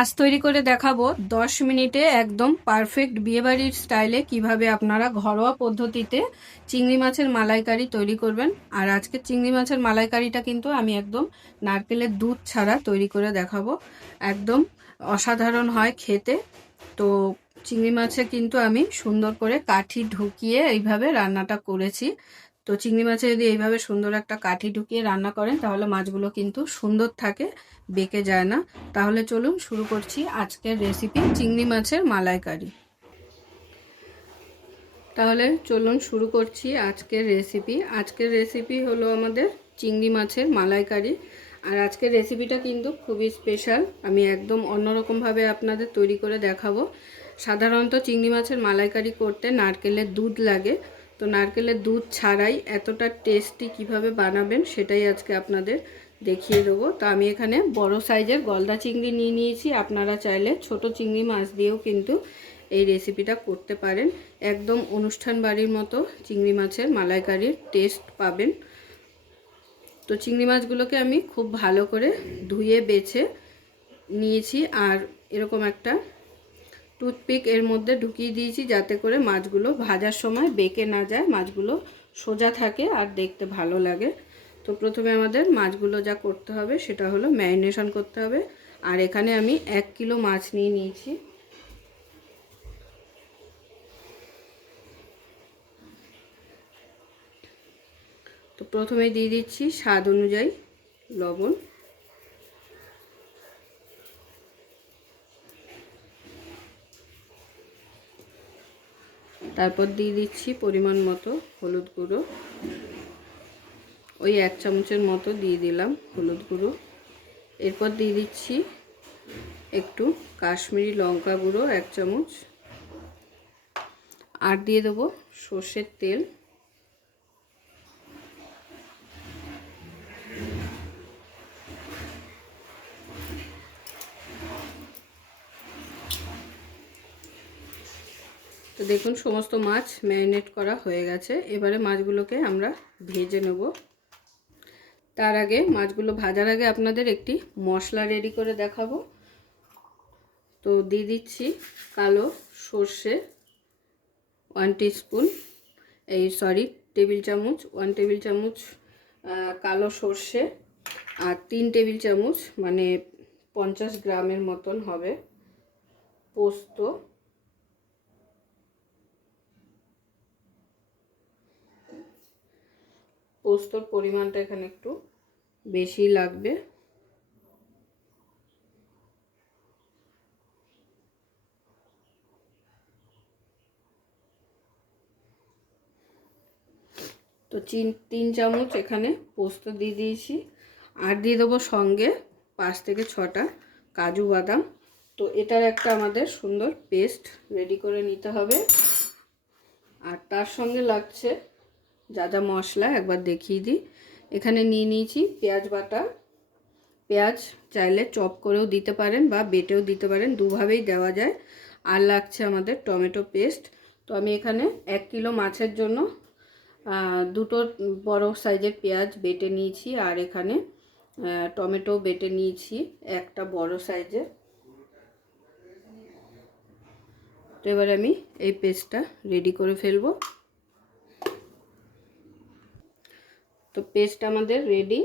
আজ তৈরি করে দেখাবো 10 মিনিটে একদম পারফেক্ট বিয়েবাড়ির স্টাইলে কিভাবে আপনারা ঘরোয়া পদ্ধতিতে চিংড়ি মাছের মালাইকারি তৈরি করবেন। আর আজকে চিংড়ি মাছের মালাইকারিটা কিন্তু আমি একদম নারকেলের দুধ ছাড়া তৈরি করে দেখাবো। একদম অসাধারণ হয় খেতে। তো চিংড়ি মাছে কিন্তু আমি সুন্দর করে কাঠি ঢুকিয়ে এইভাবে রান্নাটা করেছি। তো চিংড়ি মাছে যদি এইভাবে সুন্দর একটা কাঠি ঢুকিয়ে রান্না করেন তাহলে মাছগুলো কিন্তু সুন্দর থাকে, বেঁকে যায় না। তাহলে চলুন শুরু করছি আজকের রেসিপি চিংড়ি মাছের মালাইকারি। তাহলে চলুন শুরু করছি আজকের রেসিপি হলো আমাদের চিংড়ি মাছের মালাইকারি। আর আজকের রেসিপিটা কিন্তু খুবই স্পেশাল, আমি একদম অন্যরকমভাবে আপনাদের তৈরি করে দেখাবো। সাধারণত চিংড়ি মাছের মালাইকারি করতে নারকেলের দুধ লাগে, তো নারকেলের দুধ ছাড়াই এতটা টেস্টি কিভাবে বানাবেন সেটাই আজকে আপনাদের দেখিয়ে দেবো। তো আমি এখানে বড় সাইজের গলদা চিংড়ি নিয়ে নিয়েছি। আপনারা চাইলে ছোট চিংড়ি মাছ দিয়েও কিন্তু এই রেসিপিটা করতে পারেন। একদম অনুষ্ঠান বাড়ির মতো চিংড়ি মাছের মালাইকারির টেস্ট পাবেন। তো চিংড়ি মাছগুলোকে আমি খুব ভালো করে ধুয়ে বেছে নিয়েছি আর এরকম একটা টুথপিক এর মধ্যে ঢুকিয়ে দিয়েছি যাতে করে মাছগুলো ভাজার সময় বেঁকে না যায়, মাছগুলো সোজা থাকে আর দেখতে ভালো লাগে। তো প্রথমে আমাদের মাছগুলো যা করতে হবে সেটা হলো ম্যারিনেশন করতে হবে। আর এখানে আমি 1 কিলো মাছ নিয়ে নিয়েছি। তো প্রথমে দিয়ে দিচ্ছি স্বাদ অনুযায়ী লবণ, তারপর দিয়ে দিচ্ছি পরিমাণ মতো হলুদ গুঁড়ো, ওই 1 চামচের মতো দিয়ে দিলাম হলুদ গুঁড়ো। এরপর দিয়ে দিচ্ছি একটু কাশ্মীরি লঙ্কা গুঁড়ো 1 চামচ, আর দিয়ে দেবো সর্ষের তেল। তো দেখুন সমস্ত মাছ ম্যারিনেট করা হয়ে গেছে। এবারে মাছগুলোকে আমরা ভেজে নেব। তার আগে মাছগুলো ভাজার আগে আপনাদের একটি মশলা রেডি করে দেখাবো। তো দিয়ে দিচ্ছি কালো সর্ষে 1 টিস্পুন, টেবিল চামচ, 1 টেবিল চামচ কালো সর্ষে, আর 3 টেবিল চামচ মানে 50 গ্রামের মতন হবে পোস্ত, পোস্তর পরিমাণটা এখানে একটু বেশি লাগবে। তো 3 চামচ এখানে পোস্ত দিয়ে দিয়েছি, আর দিয়ে দেবো সঙ্গে 5 থেকে 6টা কাজু বাদাম। তো এটার একটা আমাদের সুন্দর পেস্ট রেডি করে নিতে হবে। আর তার সঙ্গে লাগছে যা যা মশলা একবার দেখিয়ে দিই। এখানে নিয়ে নিয়েছি পেঁয়াজ বাটা, পেঁয়াজ চাইলে চপ করেও দিতে পারেন বা বেটেও দিতে পারেন, দুভাবেই দেওয়া যায়। আর লাগছে আমাদের টমেটো পেস্ট। তো আমি এখানে 1 কিলো মাছের জন্য 2টো বড় সাইজের পেঁয়াজ বেটে নিয়েছি, আর এখানে টমেটো বেটে নিয়েছি একটা বড় সাইজের। তো এবার আমি এই পেস্টটা রেডি করে ফেলবো। তো পেস্ট আমাদের রেডি।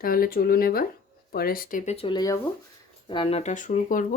তাহলে চলুন এবার পরের স্টেপে চলে যাব, রান্নাটা শুরু করব।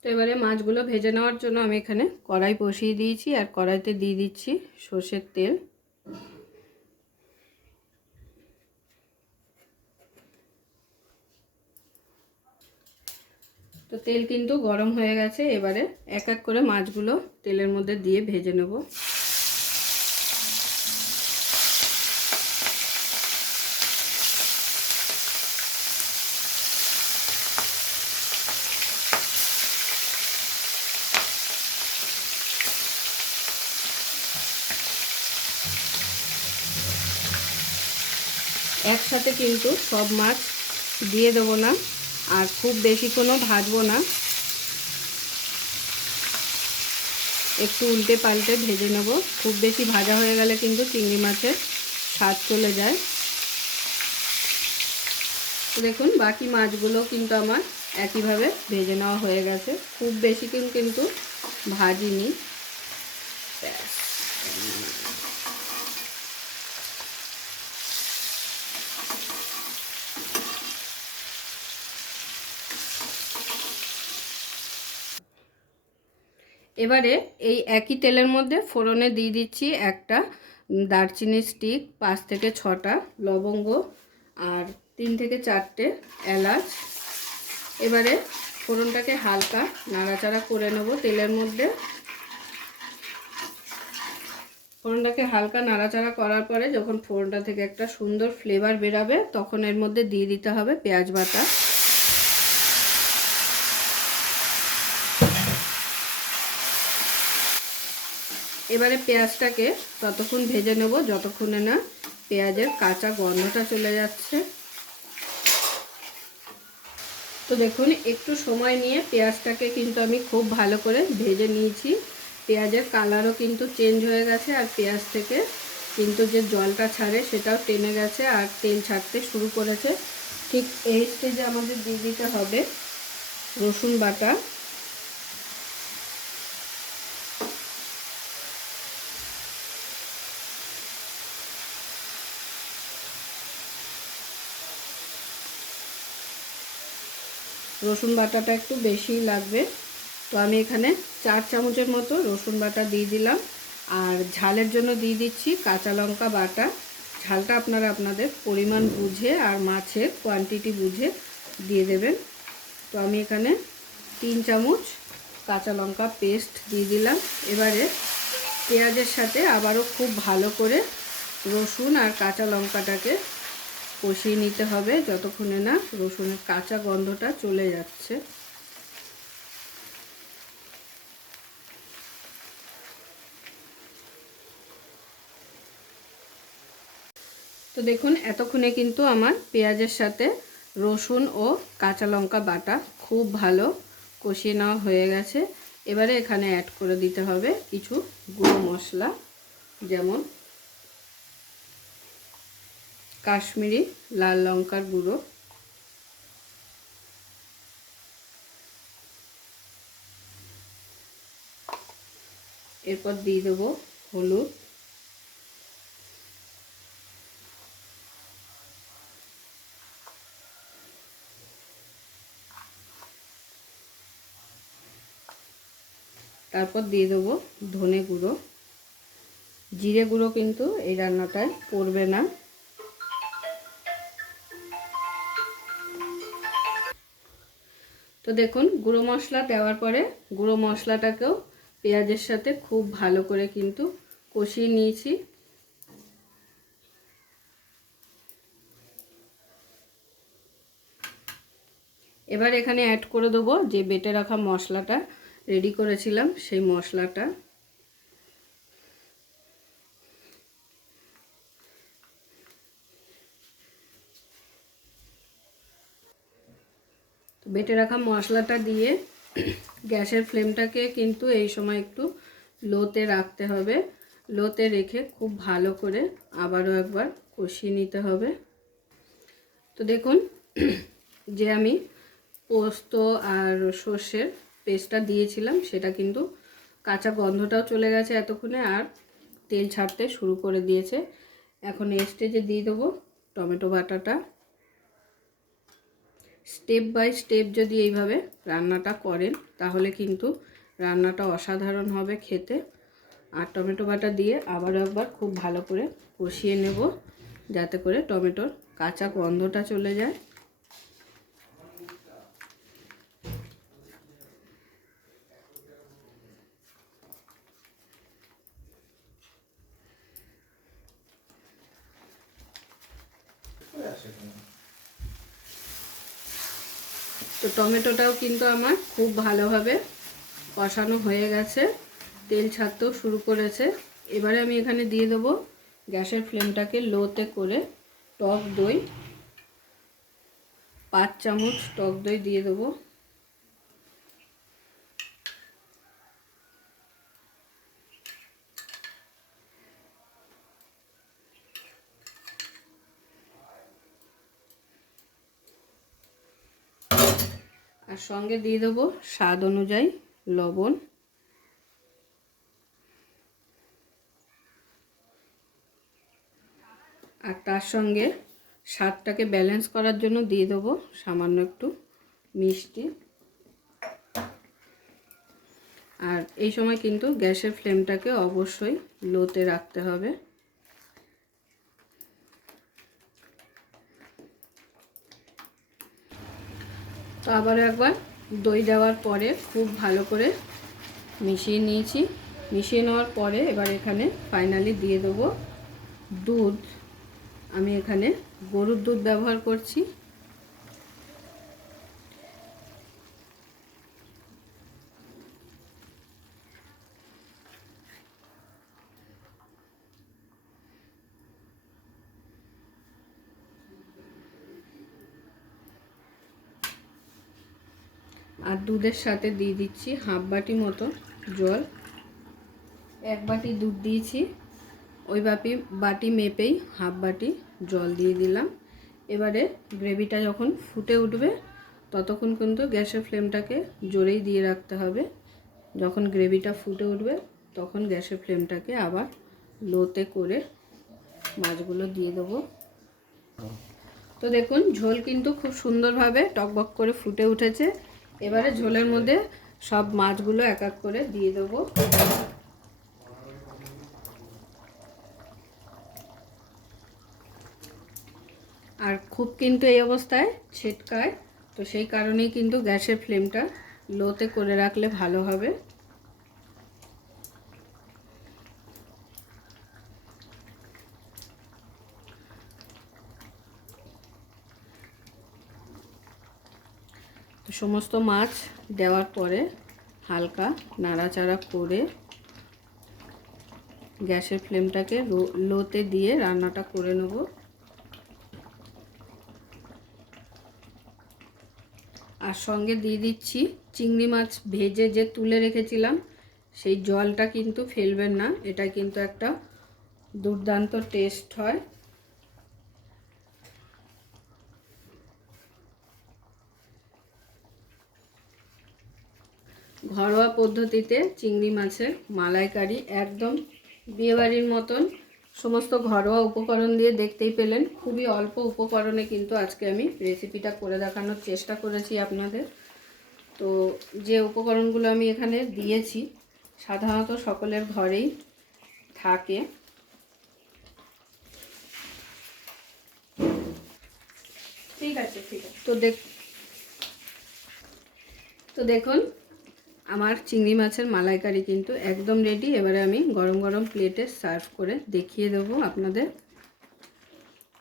তো এবারে মাছগুলো ভেজে নেওয়ার জন্য আমি এখানে কড়াই বসিয়ে দিয়েছি, আর কড়াইতে দিয়ে দিচ্ছি সর্ষের তেল। তো তেল কিন্তু গরম হয়ে গেছে। এবারে এক এক করে মাছগুলো তেলের মধ্যে দিয়ে ভেজে নেব। একসাথে কিন্তু সব মাছ দিয়ে দেবো না, আর খুব বেশিক্ষণও ভাজবো না, একটু উল্টে পাল্টে ভেজে নেব। খুব বেশি ভাজা হয়ে গেলে কিন্তু চিংড়ি মাছের স্বাদ চলে যায়। তো দেখুন বাকি মাছগুলো কিন্তু আমার একইভাবে ভেজে নেওয়া হয়ে গেছে, খুব বেশি কিন্তু ভাজিনি। ব্যাস। এবারে এই একই তেলের মধ্যে ফোড়নে দিয়ে দিচ্ছি একটা দারচিনি স্টিক, 5 থেকে 6টা লবঙ্গ আর 3 থেকে 4টে এলাচ। এবারে ফোড়নটাকে হালকা নাড়াচাড়া করে নেব তেলের মধ্যে। ফোড়নটাকে হালকা নাড়াচাড়া করার পরে যখন ফোড়নটা থেকে একটা সুন্দর ফ্লেভার বেরাবে তখন এর মধ্যে দিয়ে দিতে হবে পেঁয়াজ বাটা। এবারে পেঁয়াজটাকে ততক্ষণ ভেজে নেব যতক্ষণে না পেঁয়াজের কাঁচা গন্ধটা চলে যাচ্ছে। তো দেখুন একটু সময় নিয়ে পেঁয়াজটাকে কিন্তু আমি খুব ভালো করে ভেজে নিয়েছি। পেঁয়াজের কালারও কিন্তু চেঞ্জ হয়ে গেছে আর পেঁয়াজ থেকে কিন্তু যে জলটা ছাড়ে সেটাও টেনে গেছে আর তেল ছাড়তে শুরু করেছে। ঠিক এই স্টেজে আমাদের দিয়ে দিতে হবে রসুন বাটা। রসুন বাটাটা একটু বেশিই লাগবে, তো আমি এখানে 4 চামচের মতো রসুন বাটা দিয়ে দিলাম। আর ঝালের জন্য দিয়ে দিচ্ছি কাঁচা লঙ্কা বাটা। ঝালটা আপনারা আপনাদের পরিমাণ বুঝে আর মাছের কোয়ান্টিটি বুঝে দিয়ে দেবেন। তো আমি এখানে 3 চামচ কাঁচা লঙ্কা পেস্ট দিয়ে দিলাম। এবারে পেঁয়াজের সাথে আবারও খুব ভালো করে রসুন আর কাঁচা লঙ্কাটাকে কষিয়ে নিতে হবে যতক্ষণে না রসুনের কাঁচা গন্ধটা চলে যাচ্ছে। তো দেখুন এতক্ষণে কিন্তু আমার পেঁয়াজের সাথে রসুন ও কাঁচা লঙ্কা বাটা খুব ভালো কষিয়ে নেওয়া হয়ে গেছে। এবারে এখানে অ্যাড করে দিতে হবে কিছু গুঁড়ো মশলা, যেমন কাশ্মীরি লাল লঙ্কার গুঁড়ো, এরপর দিয়ে দেবো হলুদ, তারপর দিয়ে দেবো ধনে গুঁড়ো। জিরে গুঁড়ো কিন্তু এই রান্নাটায় পড়বে না। তো দেখুন গুঁড়ো মশলা দেওয়ার পরে গুঁড়ো মশলাটাকেও পেঁয়াজের সাথে খুব ভালো করে কিন্তু কষিয়ে নিয়েছি। এবার এখানে অ্যাড করে দেবো যে বেটে রাখা মশলাটা রেডি করেছিলাম সেই মশলাটা। বেটে রাখা মশলাটা দিয়ে গ্যাসের ফ্লেমটাকে কিন্তু এই সময় একটু লোতে রাখতে হবে। লোতে রেখে খুব ভালো করে আবারও একবার কষিয়ে নিতে হবে। তো দেখুন যে আমি পোস্ত আর সর্ষের পেস্টটা দিয়েছিলাম সেটা কিন্তু কাঁচা গন্ধটাও চলে গেছে এতক্ষণে আর তেল ছাড়তে শুরু করে দিয়েছে। এখন এই স্টেজে দিয়ে দেবো টমেটো বাটাটা। স্টেপ বাই স্টেপ যদি এইভাবে রান্নাটা করেন তাহলে কিন্তু রান্নাটা অসাধারণ হবে খেতে। আর টমেটো বাটা দিয়ে আবারও একবার খুব ভালো করে কষিয়ে নেব যাতে করে টমেটোর কাঁচা গন্ধটা চলে যায়। তো টমেটোটাও কিন্তু আমার খুব ভালোভাবে কষানো হয়ে গেছে, তেল ছাড়তেও শুরু করেছে। এবারে আমি এখানে দিয়ে দেবো গ্যাসের ফ্লেমটাকে লোতে করে টক দই, 5 চামচ টক দই দিয়ে দেবো। আর সঙ্গে দিয়ে দেবো স্বাদ অনুযায়ী লবণ। আর তার সঙ্গে স্বাদটাকে ব্যালেন্স করার জন্য দিয়ে দেবো সামান্য একটু মিষ্টি। আর এই সময় কিন্তু গ্যাসের ফ্লেমটাকে অবশ্যই লোতে রাখতে হবে। তো আবার একবার দই দেওয়ার পরে খুব ভালো করে মিশিয়ে নিয়েছি। মিশিয়ে নেওয়ার পরে এবার এখানে ফাইনালি দিয়ে দেবো দুধ। আমি এখানে গরুর দুধ ব্যবহার করছি। আর দুধের সাথে দিয়ে দিচ্ছি হাফ বাটি মতো জল। 1 বাটি দুধ দিয়েছি, ওই বাটি মেপেই হাফ বাটি জল দিয়ে দিলাম। এবারে গ্রেভিটা যখন ফুটে উঠবে ততক্ষণ কিন্তু গ্যাসের ফ্লেমটাকে জোরেই দিয়ে রাখতে হবে। যখন গ্রেভিটা ফুটে উঠবে তখন গ্যাসের ফ্লেমটাকে আবার লোতে করে মাছগুলো দিয়ে দেবো। তো দেখুন ঝোল কিন্তু খুব সুন্দরভাবে টকবক করে ফুটে উঠেছে। এবারে ঝোলের মধ্যে সব মাছগুলো এক এক করে দিয়ে দেবো। আর খুব কিন্তু এই অবস্থায় ছিটকায়, তো সেই কারণেই কিন্তু গ্যাসের ফ্লেমটা লোতে করে রাখলে ভালো হবে। তো সমস্ত মাছ দেওয়ার পরে হালকা নাড়াচাড়া করে গ্যাসের ফ্লেমটাকে লোতে দিয়ে রান্নাটা করে নেব। আর সঙ্গে দিয়ে দিচ্ছি চিংড়ি মাছ ভেজে যে তুলে রেখেছিলাম, সেই জলটা কিন্তু ফেলবেন না, এটা কিন্তু একটা দুর্দান্ত টেস্ট হয়। ঘরোয়া পদ্ধতিতে চিংড়ি মাছের মালাইকারি একদম বিয়েবাড়ির মতন, সমস্ত ঘরোয়া উপকরণ দিয়ে দেখতেই পেলেন। খুবই অল্প উপকরণে কিন্তু আজকে আমি রেসিপিটা করে দেখানোর চেষ্টা করেছি আপনাদের। তো যে উপকরণগুলো আমি এখানে দিয়েছি সাধারণত সকলের ঘরেই থাকে। ঠিক আছে। তো দেখুন আমার চিংড়ি মাছের মালাইকারি কিন্তু একদম রেডি। এবারে আমি গরম গরম প্লেটে সার্ভ করে দেখিয়ে দেবো আপনাদের।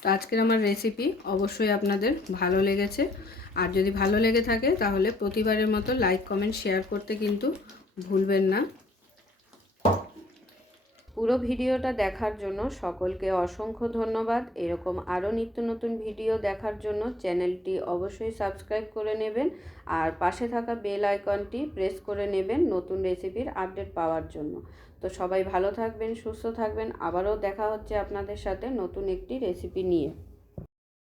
তো আজকের আমার রেসিপি অবশ্যই আপনাদের ভালো লেগেছে। আর যদি ভালো লেগে থাকে তাহলে প্রতিবারের মতো লাইক কমেন্ট শেয়ার করতে কিন্তু ভুলবেন না। পুরো ভিডিওটা দেখার জন্য সকলকে অসংখ্য ধন্যবাদ। এরকম আরও নিত্য নতুন ভিডিও দেখার জন্য চ্যানেলটি অবশ্যই সাবস্ক্রাইব করে নেবেন আর পাশে থাকা বেল আইকনটি প্রেস করে নেবেন নতুন রেসিপির আপডেট পাওয়ার জন্য। তো সবাই ভালো থাকবেন, সুস্থ থাকবেন। আবারও দেখা হচ্ছে আপনাদের সাথে নতুন একটি রেসিপি নিয়ে।